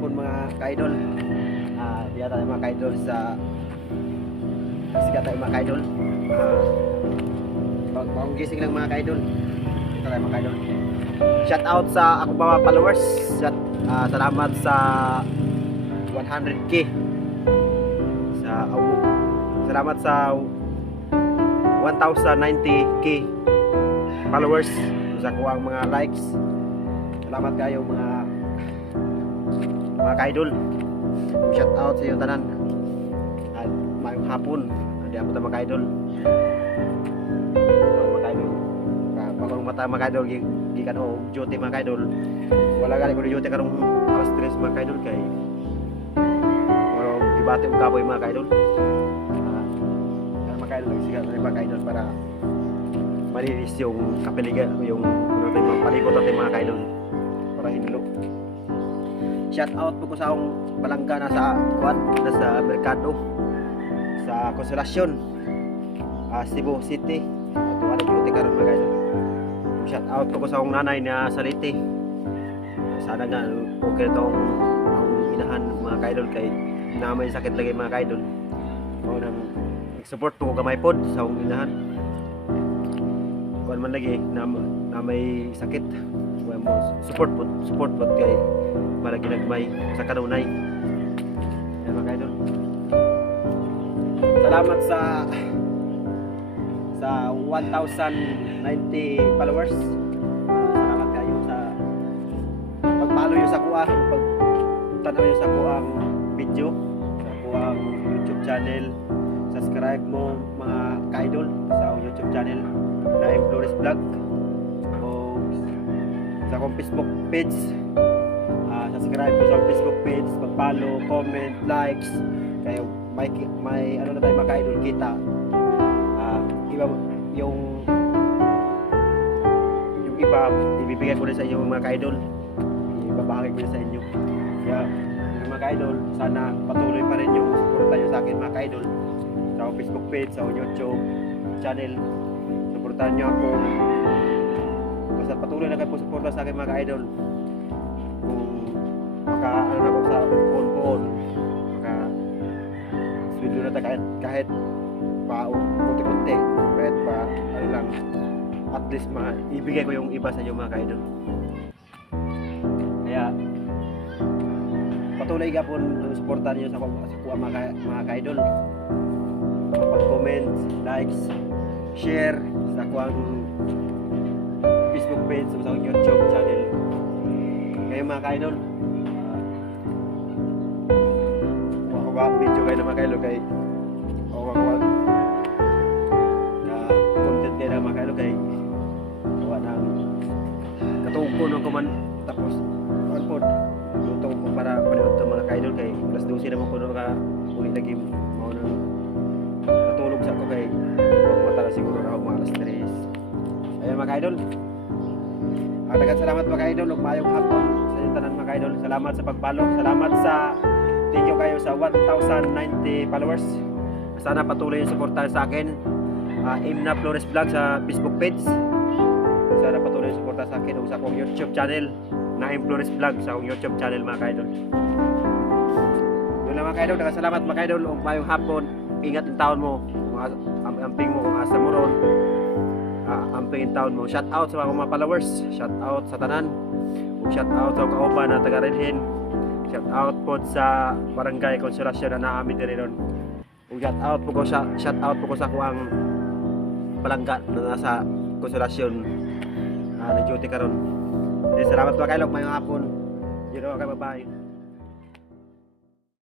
hapon mga ka-idol. Diya tayo mga ka-idol sa sikat tayo mga ka-idol. Bagong gising lang mga ka-idol. Ito tayo mga ka-idol. Shout out sa akong mga followers. Salamat sa 100k. Salamat sa 1090k followers sa kuwang mga likes. Salamat kayo mga ka-idol. Shout out sa iyo tanan. At mayong hapon, hindi ako ta mga ka-idol. Mga ka-idol. Pagong mata mga ka-idol gikan o duty mga ka-idol. Wala gali ko duty karong alas 3 mga ka-idol kay dibate ang kaboy mga ka-idol. Mga ka-idol sigat mga ka-idol para malinis yung kapiliga, yung mga palikot natin mga ka-idol para hinlo. Shout out po ko sa akong palangga na sa merkado sa Konsolasyon, Cebu City. Ito ano beauty karon mga ka-idol. Shout out po ko sa akong nanay na sa Leyte. Sana nga okay itong ang inahan mga ka-idol kay na may sakit lagi mga ka-idol. O nang support po ko gamay pod sa akong inahan. Kung man lagi na may sakit, support po kay para ginagmay sa kanunay. Yan mga ka-idol. Salamat sa 1090 followers. Salamat kayo sa pag-follow nyo sa kuha, pag-tanaw nyo sa kuha video, sa kuha YouTube channel. Subscribe mo mga ka-idol sa YouTube channel na Flores Vlog o sa akong Facebook page. Subscribe po sa Facebook page, pag-follow, comment, likes. Kaya may ano na tayo mga ka-idol kita. Iba yung iba ibibigay ko rin sa inyo mga ka-idol. Ibabahagi ko rin sa inyo. Kaya mga ka-idol, sana patuloy pa rin yung suporta nyo sa akin mga ka-idol. Sa akong Facebook page, sa akong YouTube channel. Suportahan nyo ako. Basta patuloy na kayo po suporta sa akin mga ka-idol. Kung maka-ano na ako sa phone, maka-sweldo na tayo kahit pa kunti-kunti, kahit pa ano lang, at least ibigay ko yung iba sa inyo mga ka-idol. Kaya patuloy ka po ang suportahan nyo sa kuha mga ka-idol. Pag-comment, likes, share sa kuwang Facebook page sa YouTube channel. Kayo mga ka-idol, ako ba video kayo na mga ka-idol kay ako na content kayo na mga ka-idol kay gawa ng katungko ng kuman tapos on pod luto ko para panood ng mga ka-idol kay plus 12 naman ko ka ulit lagi mao nang natulog sa ako kay huwag mata na siguro na ako mga alas 3. Ayan mga ka-idol, daghang salamat mga ka-idol ug maayong hapon sa inyong tanan mga ka-idol. Salamat sa pag-follow, salamat sa thank you kayo sa 1090 followers. Sana patuloy yung suportahan sa akin. Imna Flores Vlog sa Facebook page. Sana patuloy yung suportahan sa akin o sa akong YouTube channel na Flores Vlog sa akong YouTube channel mga ka-idol. Yun lang mga ka-idol, daghang salamat mga ka-idol ug maayong hapon. Ingat ang taon mo, amping mo kung asa mo ron. Amping taon mo. Shout out sa mga followers, shout out sa tanan, shout out sa kauban na taga Redhin, shout out po sa Barangay Konsolasyon na naami diri ron. Shout out po ko sa kuang palangga na nasa Konsolasyon na duty karon. Salamat mga kailog, mayong hapon. Yun ako, bye bye.